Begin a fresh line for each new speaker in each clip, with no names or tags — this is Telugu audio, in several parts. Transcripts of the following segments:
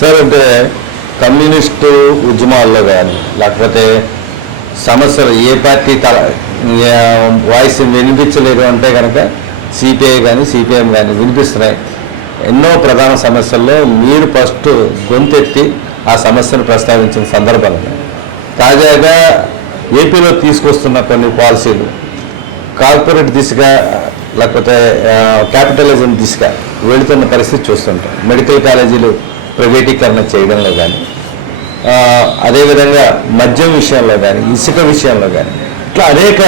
సార్ అంటే కమ్యూనిస్టు ఉద్యమాల్లో కానీ లేకపోతే సమస్యలు ఏ పార్టీ తల వాయిస్ వినిపించలేదు అంటే కనుక సిపిఐ కానీ సిపిఎం కానీ వినిపిస్తున్నాయి. ఎన్నో ప్రధాన సమస్యల్లో మీరు ఫస్ట్ గొంతెత్తి ఆ సమస్యను ప్రస్తావించిన సందర్భాలు తాజాగా ఏపీలో తీసుకొస్తున్న కొన్ని పాలసీలు కార్పొరేట్ దిశగా లేకపోతే క్యాపిటలిజం దిశగా వెళుతున్న పరిస్థితి చూస్తుంటాం. మెడికల్ కాలేజీలు ప్రైవేటీకరణ చేయడంలో కానీ అదేవిధంగా మద్యం విషయంలో కానీ ఇసుక విషయంలో కానీ ఇట్లా అనేక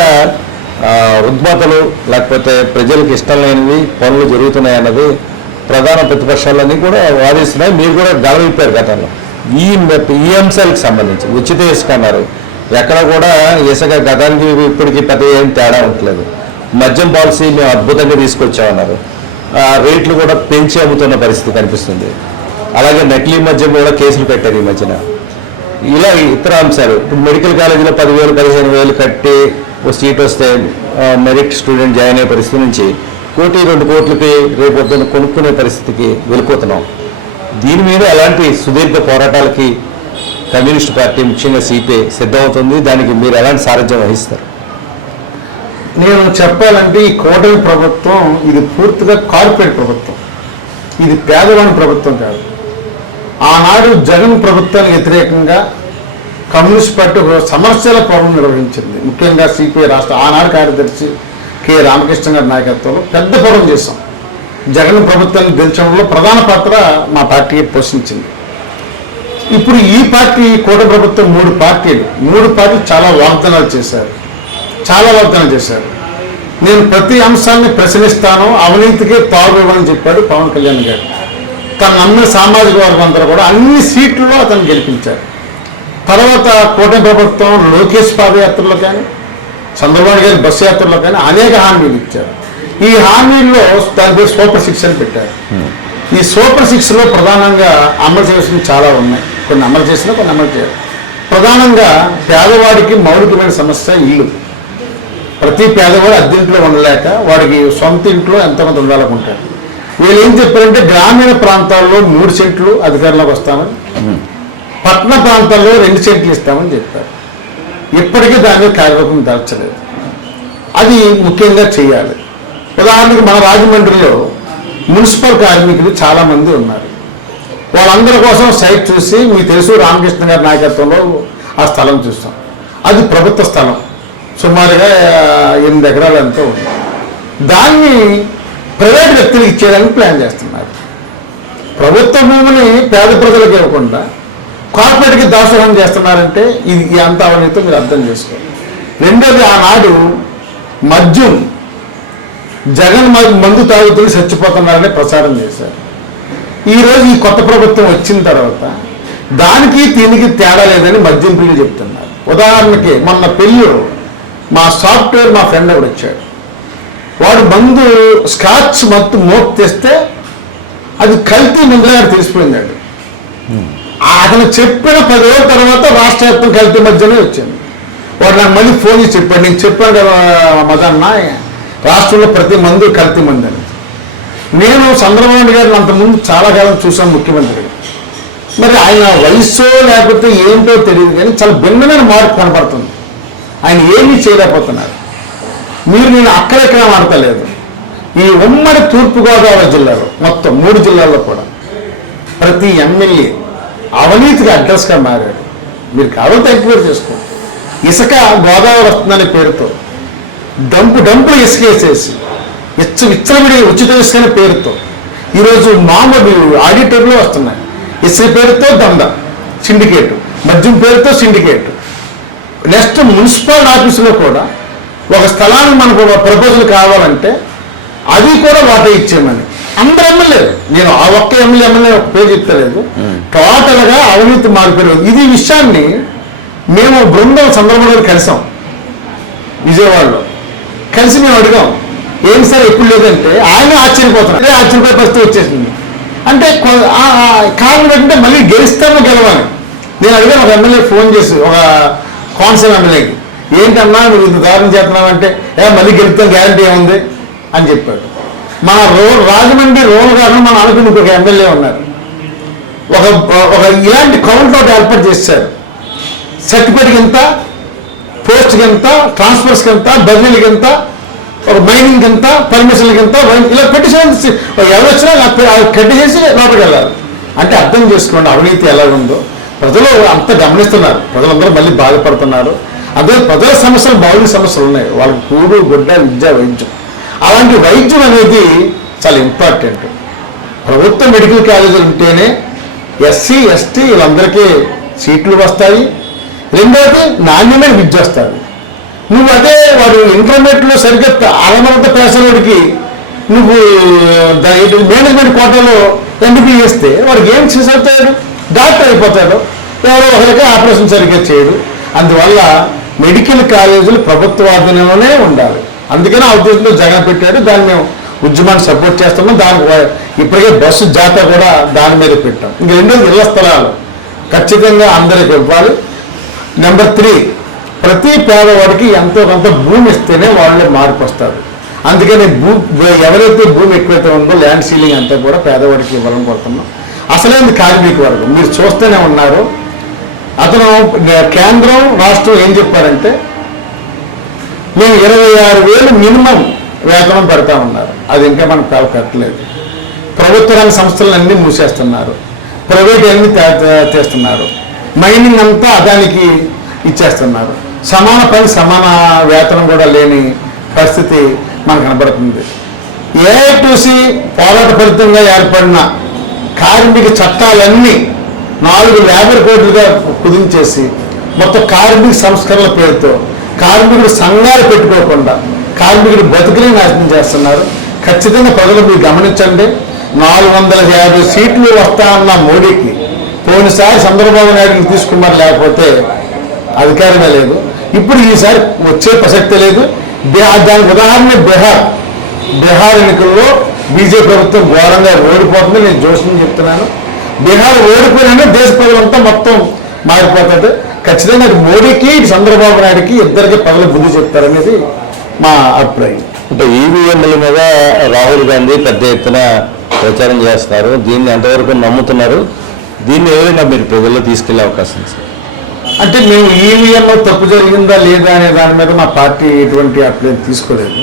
ఆ, రుగ్మతలు లేకపోతే ప్రజలకు ఇష్టం లేనివి పనులు జరుగుతున్నాయి అన్నది ప్రధాన ప్రతిపక్షాలన్నీ కూడా వాదిస్తున్నాయి. మీరు కూడా గడవిప్పారు గతంలో. ఈ ఈ అంశాలకు సంబంధించి ఉచిత ఇసుక అన్నారు. ఎక్కడ కూడా ఇసుక గతానికి ఇప్పటికి పెద్ద ఏం తేడా ఉండట్లేదు. మద్యం పాలసీ మేము అద్భుతంగా తీసుకొచ్చామన్నారు. రేట్లు కూడా పెంచి అమ్ముతున్న పరిస్థితి కనిపిస్తుంది. అలాగే నకిలీ మద్యం కూడా కేసులు పెట్టారు ఈ మధ్యన. ఇలా ఇతర అంశాలు. ఇప్పుడు మెడికల్ కాలేజీలో పదివేలు పదిహేను వేలు కట్టి ఓ సీట్ వస్తే మెరిట్ స్టూడెంట్ జాయిన్ అయ్యే పరిస్థితి నుంచి కోటి రెండు కోట్లకి రేపు పొద్దున్న కొనుక్కునే పరిస్థితికి వెళ్ళిపోతున్నాం. దీని మీద అలాంటి సుదీర్ఘ పోరాటాలకి కమ్యూనిస్ట్ పార్టీ ముఖ్యంగా సిపిఐ సిద్ధమవుతుంది. దానికి మీరు ఎలాంటి సారథ్యం వహిస్తారు?
నేను చెప్పాలంటే ఈ కూటమి ప్రభుత్వం ఇది పూర్తిగా కార్పొరేట్ ప్రభుత్వం. ఇది పేదవాని ప్రభుత్వం కాదు. ఆనాడు జగన్ ప్రభుత్వానికి వ్యతిరేకంగా కమ్యూనిస్ట్ పార్టీ ఒక సమస్యల పోరాటం నిర్వహించింది. ముఖ్యంగా సిపిఐ రాష్ట్ర ఆనాడు కార్యదర్శి కె రామకృష్ణ గారి నాయకత్వంలో పెద్ద పోరాటం చేశాం. జగన్ ప్రభుత్వాన్ని గెలిచడంలో ప్రధాన పాత్ర మా పార్టీ పోషించింది. ఇప్పుడు ఈ పార్టీ కూట ప్రభుత్వం మూడు పార్టీలు. మూడు పార్టీలు చాలా వాగ్దానాలు చేశారు. చాలా వాగ్దానాలు చేశారు. నేను ప్రతి అంశాన్ని ప్రశ్నిస్తాను. అవినీతికి తాగు ఇవ్వని చెప్పాడు పవన్ కళ్యాణ్ గారు. తన అన్న సామాజిక వర్గం అంతా కూడా అన్ని సీట్లలో అతను గెలిపించారు. తర్వాత కూటమి ప్రభుత్వం లోకేష్ పాదయాత్రలో కానీ చంద్రబాబు గారి బస్సు యాత్రలో కానీ అనేక హామీలు ఇచ్చారు. ఈ హామీల్లో దాని పేరు సూపర్ సిక్స్ అని పెట్టారు. ఈ సూపర్ సిక్స్లో ప్రధానంగా అమలు చేసినవి చాలా ఉన్నాయి. కొన్ని అమలు చేసినా కొన్ని అమలు చేయాలి ప్రధానంగా పేదవాడికి మౌలికమైన సమస్య ఇల్లు. ప్రతి పేదవాడు అద్దెంట్లో ఉండలేక వాడికి సొంత ఇంట్లో ఎంతమంది ఉండాలనుకుంటారు. వీళ్ళు ఏం చెప్పారంటే గ్రామీణ ప్రాంతాల్లో మూడు సెంట్లు అధికారంలోకి వస్తామని. పట్టణ ప్రాంతాల్లో రెండు సెంట్లు ఇస్తామని చెప్పారు. ఇప్పటికీ దాని మీద కార్యరూపం దాల్చలేదు. అది ముఖ్యంగా చేయాలి. ఉదాహరణకు మన రాజమండ్రిలో మున్సిపల్ కార్మికులు చాలా మంది ఉన్నారు. వాళ్ళందరి కోసం సైట్ చూసి మీకు తెలుసు రామకృష్ణ గారి నాయకత్వంలో ఆ స్థలం చూస్తాం. అది ప్రభుత్వ స్థలం. సుమారుగా ఎనిమిది ఎకరాలు ఎంతో ఉంది. దాన్ని ప్రైవేట్ వ్యక్తులకు ఇచ్చేయడానికి ప్లాన్ చేస్తున్నారు. ప్రభుత్వ భూమిని పేద ప్రజలకు ఇవ్వకుండా కార్పొరేట్కి దాసోహం చేస్తున్నారంటే ఇది ఈ అంత అవినీతో మీరు అర్థం చేసుకోండి. రెండోది ఆనాడు మద్యం జగన్ మందు తాగుతూ చచ్చిపోతున్నారని ప్రచారం చేశారు. ఈరోజు ఈ కొత్త ప్రభుత్వం వచ్చిన తర్వాత దానికి దీనికి తేడా లేదని మద్యం పిల్లలు చెప్తున్నారు. ఉదాహరణకి మొన్న పెళ్ళి మా సాఫ్ట్వేర్ మా ఫ్రెండ్ ఒకడు వచ్చాడు. వాడు మందు స్కాచ్ మత్తు మోపు తెస్తే అది కల్తీ ముందుగా తెలిసిపోయిందండి. అతను చెప్పిన పది రోజుల తర్వాత రాష్ట్ర వ్యాప్తం కల్తీ మధ్యనే వచ్చింది. వాడు నాకు మళ్ళీ ఫోన్ చేసి చెప్పాడు నేను చెప్పాను కదా మదన్న రాష్ట్రంలో ప్రతి మందు కల్తీ మంది అని. నేను చంద్రబాబు గారిని అంతకుముందు చాలా కాలం చూశాను ముఖ్యమంత్రి. మరి ఆయన వయస్సు లేకపోతే ఏంటో తెలియదు కానీ చాలా భిన్నమైన మార్పు కనపడుతుంది. ఆయన ఏమీ చేయలేకపోతున్నారు. మీరు నేను అక్కడెక్కడ మాడతలేదు ఈ ఉమ్మడి తూర్పుగోదావరి జిల్లాలో మొత్తం మూడు జిల్లాల్లో కూడా ప్రతి ఎమ్మెల్యే అవినీతికి అడ్రస్గా మారాడు. మీరు కావాలంటే ఎంక్వైరీ చేసుకోండి. ఇసుక గోదావరి వస్తుందనే పేరుతో డంపు డంపులు ఇసుక వేసేసి ఇచ్చ విచ్చలవిడి ఉచిత ఇసుక అనే పేరుతో ఈరోజు మామూలు ఆడిటర్లో వస్తున్నాయి. ఇసుక పేరుతో దంద సిండికేట్. మద్యం పేరుతో సిండికేట్. నెక్స్ట్ మున్సిపల్ ఆఫీసులో కూడా ఒక స్థలానికి మనకు ఒక ప్రపోజల్ కావాలంటే అది కూడా వాటా ఇచ్చేయమని. అందరు ఎమ్మెల్యే. నేను ఆ ఒక్క ఎమ్మెల్యే ఎమ్మెల్యే ఒక పేరు చెప్తలేదు. టోటల్గా అవినీతి మారిపోయారు ఇది విషయాన్ని మేము బృందం సందర్భంలో కలిసాం. విజయవాడలో. కలిసి మేము అడిగాం. ఏం సార్ ఎప్పుడు లేదంటే ఆయన ఆశ్చర్యపోతున్నారు. అదే ఆశ్చర్యపోయే పరిస్థితి వచ్చేసింది. అంటే కారణం ఏంటంటే మళ్ళీ గెలుస్తామో గెలవాలి. నేను అడిగాను ఒక ఎమ్మెల్యే ఫోన్ చేసి ఒక కోనసీమ ఎమ్మెల్యేకి. ఏంటన్నా నువ్వు ఇంత దారుణం చేస్తున్నావంటే? ఏ మళ్ళీ గెలుపుతాం గ్యారంటీ ఏముంది? అని చెప్పాడు. మన రో రాజమండ్రి రోల్ గారు మన అనుకుని ఇంకొక ఎమ్మెల్యే ఉన్నారు. ఒక ఒక ఇలాంటి కౌంట్ ఒకటి ఏర్పాటు చేశారు. సర్టిఫికేట్కి ఎంత పోస్ట్కి ఎంత ట్రాన్స్ఫర్స్కి ఎంత బదిలీకి ఎంత ఒక మైనింగ్కి ఎంత పర్మిషన్లకి ఎంత ఇలా పెట్టేసి ఎవరు వచ్చినా కట్టి చేసి లోపలికి వెళ్ళాలి. అంటే అర్థం చేసుకోండి అవినీతి ఎలా ఉందో. ప్రజలు అంత గమనిస్తున్నారు. ప్రజలందరూ మళ్ళీ బాధపడుతున్నారు. అదే ప్రజల సమస్యలు మౌలిక సమస్యలు ఉన్నాయి. వాళ్ళకి కూడు గుడ్డ విద్య వైద్యం. అలాంటి వైద్యం అనేది చాలా ఇంపార్టెంట్ ప్రభుత్వ మెడికల్ కాలేజీలు ఉంటేనే ఎస్సీ ఎస్టీ వీళ్ళందరికీ సీట్లు వస్తాయి. రెండోది నాణ్యమైన విద్య వస్తుంది. నువ్వు అదే వాడు ఇంటర్మీడియట్లో సరిగ్గా అరమరత పేసవాడికి నువ్వు మేనేజ్మెంట్ కోటాలో ఎంపిక ఇస్తే వాడికి ఏం చేసేస్తాడు? డాక్టర్ అయిపోతాడు. ఎవరో ఒకరికి ఆపరేషన్ సరిగ్గా చేయడు. అందువల్ల మెడికల్ కాలేజీలు ప్రభుత్వాధీనంలోనే ఉండాలి. అందుకని ఆ జగన్ పెట్టాడు దాన్ని మేము ఉద్యమాన్ని సపోర్ట్ చేస్తాము దానికి ఇప్పటికే బస్సు జాత కూడా దాని మీద పెట్టాం. ఇంక రెండు ఇళ్ళ స్థలాలు ఖచ్చితంగా అందరికి ఇవ్వాలి. నెంబర్ త్రీ ప్రతి పేదవాడికి ఎంతో కొంత భూమి ఇస్తేనే వాళ్ళు మార్పు వస్తారు. అందుకని భూ ఎవరైతే భూమి ఎక్కువైతే ఉందో ల్యాండ్ సీలింగ్ అంతా కూడా పేదవాడికి ఇవ్వాలని కోరుతున్నాం. అసలైంది కార్మిక వర్గం మీరు చూస్తూనే ఉన్నారు అతను కేంద్రం రాష్ట్రం ఏం చెప్పారంటే మేము ఇరవై ఆరు వేలు మినిమం వేతనం పెడతా ఉన్నారు. అది ఇంకా మనం పేద పెట్టలేదు ప్రభుత్వ రంగ సంస్థలన్నీ మూసేస్తున్నారు. ప్రైవేట్ అన్ని చేస్తున్నారు తీస్తున్నారు. మైనింగ్ అంతా అదానికి ఇచ్చేస్తున్నారు. సమాన పని సమాన వేతనం కూడా లేని పరిస్థితి మనకు కనబడుతుంది. ఏఐటీసీ పోరాట ఫలితంగా ఏర్పడిన కార్మిక చట్టాలన్నీ నాలుగు లేబర్ కోడ్లుగా కుదించేసి మొత్తం కార్మిక సంస్కరణల పేరుతో కార్మికుడు సంఘాలు పెట్టుకోకుండా కార్మికుడు బతుకులే నాశనం చేస్తున్నారు. ఖచ్చితంగా ప్రజలు మీరు గమనించండి. నాలుగు వందల యాభై సీట్లు వస్తా అన్న మోడీకి పోయినసారి చంద్రబాబు నాయుడు తీసుకున్నారు లేకపోతే అధికారమే లేదు. ఇప్పుడు ఈసారి వచ్చే ప్రసక్తి లేదు. బి- దానికి ఉదాహరణ బీహార్. బీహార్ ఎన్నికల్లో బీజేపీ ప్రభుత్వం ఘోరంగా ఓడిపోతుంది నేను జోషిని చెప్తున్నాను. బీహార్ ఓడిపోయినా దేశ ప్రజలంతా మొత్తం మారిపోతుంది ఖచ్చితంగా మోడీకి చంద్రబాబు నాయుడుకి ఇద్దరికి ప్రజలు బుద్ధి చెప్తారనేది మా అభిప్రాయం.
అంటే ఈవీఎంల మీద రాహుల్ గాంధీ పెద్ద ఎత్తున ప్రచారం చేస్తారు. దీన్ని ఎంతవరకు నమ్ముతున్నారు? దీన్ని ఏ విధంగా మీరు ప్రజల్లో తీసుకెళ్ళే అవకాశం?
అంటే మేము ఈవీఎంలో తప్పు జరిగిందా లేదా అనే దాని మీద మా పార్టీ ఎటువంటి అప్లై తీసుకోలేదు.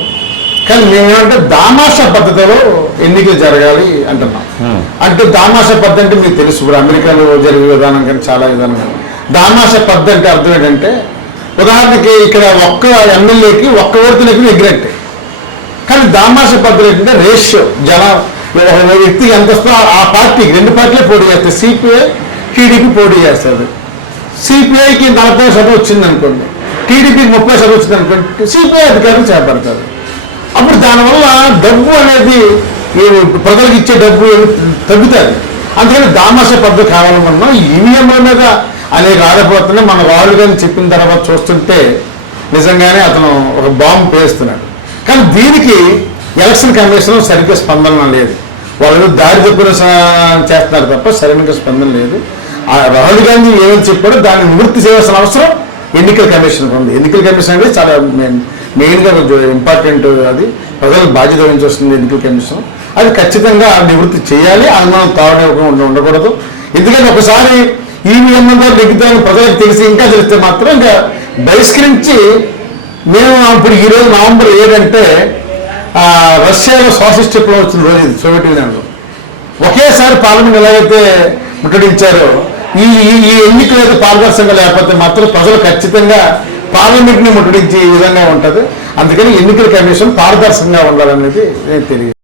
కానీ మేమేమంటే దామాషా పద్ధతిలో ఎన్నికలు జరగాలి అంటున్నాం. అంటే దామాషా పద్ధతి అంటే మీకు తెలుసు ఇప్పుడు అమెరికాలో జరిగే విధానం కానీ చాలా విధానం కానీ. దామాషా పద్ధతి అంటే అర్థం ఏంటంటే ఉదాహరణకి ఇక్కడ ఒక్క ఎమ్మెల్యేకి ఒక్క ఓటునకి ఎగ్రెట్టే కానీ దామాష పద్ధతి ఏంటంటే రేషియో జన వ్యక్తికి ఎంత వస్తుందో ఆ- పార్టీకి రెండు పార్టీలే పోటీ చేస్తాయి. సిపిఐ టీడీపీ పోటీ చేస్తుంది. సిపిఐకి నలభై శాతం వచ్చింది అనుకోండి టీడీపీకి ముప్పై శాతం వచ్చింది అనుకోండి సిపిఐ అధికారం చేపడతారు. అప్పుడు దానివల్ల డబ్బు అనేది ప్రజలకు ఇచ్చే డబ్బు తగ్గుతుంది. అందుకని దామాష పద్ధతి కావాలనుకున్నాం ఈవీఎంల మీద అనేక ఆడపోతున్నాయి మన రాహుల్ గాంధీ చెప్పిన తర్వాత చూస్తుంటే నిజంగానే అతను ఒక బాంబు పేస్తున్నాడు కానీ దీనికి ఎలక్షన్ కమిషన్ సరిగ్గా స్పందన లేదు. వాళ్ళు దారి తప్పిన చేస్తున్నారు తప్ప సరైన స్పందన లేదు. ఆ రాహుల్ గాంధీ ఏమని చెప్పాడో దాన్ని నివృత్తి చేయాల్సిన అవసరం ఎన్నికల కమిషన్ ఉంది. ఎన్నికల కమిషన్ అనేది చాలా మెయిన్ మెయిన్గా ఇంపార్టెంట్ అది. ప్రజలకు బాధ్యత వహించి వస్తుంది ఎన్నికల కమిషన్. అది ఖచ్చితంగా నివృత్తి చేయాలి అనుమానం తావనివ్వకుండా ఉండకూడదు. ఎందుకంటే ఒకసారి ఈవీఎం ద్వారా నెగ్గుతామని ప్రజలకు తెలిసి ఇంకా తెలిస్తే మాత్రం ఇంకా బహిష్కరించి మేము ఇప్పుడు ఈరోజు నవంబర్ ఏడంటే రష్యాలో సోషలిస్ట్ విప్లవం వచ్చిన రోజు ఇది సోవియట్ యూనియన్లో. ఒకేసారి పార్లమెంట్ ఎలాగైతే ముట్టడించారో ఈ ఈ ఈ ఎన్నికలు అయితే పారదర్శకంగా లేకపోతే మాత్రం ప్రజలు ఖచ్చితంగా పార్లమెంట్ని ముట్టడించే ఈ విధంగా ఉంటుంది. అందుకని ఎన్నికల కమిషన్ పారదర్శకంగా ఉండాలనేది నేను తెలియదు